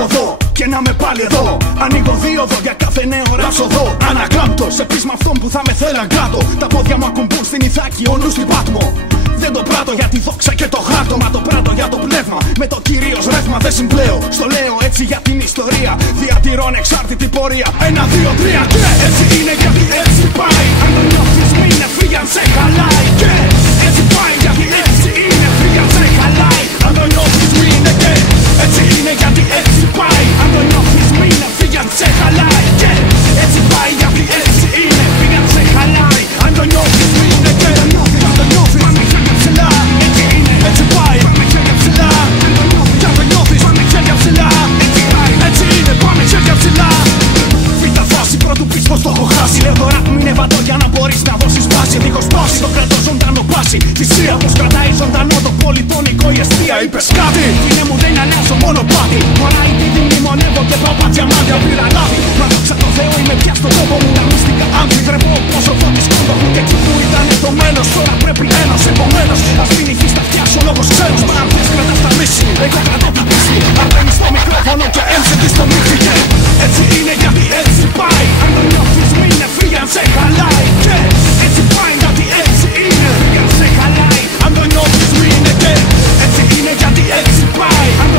από εδώ και να με πάλι εδώ. Ανοίγω δίωδο για κάθε νέο ράψοδο. Ανακλάμπτος, επίσης με αυτόν που θα με θέλαν κάτω. Τα πόδια μου ακουμπούν στην Ιθάκη, ο νους στην Πάτμο. Δεν το πράττω για τη δόξα και το χάρτο, μα το πράττω για το πνεύμα. Με το κυρίως ρεύμα δεν συμπλέω. Στο λέω έτσι για την ιστορία. Διατηρώ ανεξάρτητη πορεία. 1, 2, 3 και έτσι είναι γιατί έτσι πάει. Αν το νιώθεις μη είναι free αν σε χαλάει. Και έτσι πάει γιατί έτσι είναι free αν σε χαλάει. Αν το νιώθεις μη είναι και έτσι είναι γιατί έτσι πάει. Αν το νιώθεις μη είναι free αν σε χαλάει. Και έτσι πάει γιατί έτσι είναι free αν σε χαλάει. Αν το νιώθεις μη είναι και αν το νιώθεις πάμε χέρια ψηλά. Έτσι είναι, έτσι πάει, πάμε χέρια ψηλά. Κι αν το νιώθεις πάμε χέρια ψηλά. Έτσι πάει, έτσι είναι, πάμε χέρια ψηλά. Β' φάση πρώτου πεις πως το έχω χάσει. Λέω τώρα μην είναι βατό για να μπορείς να δώσεις βάση. Δίχως πάση, το κρατώ ζωντανό πάση. Θυσία πως κρατάει ζωντανό το πολυτονικό η αιστεία. Είπες κάτι.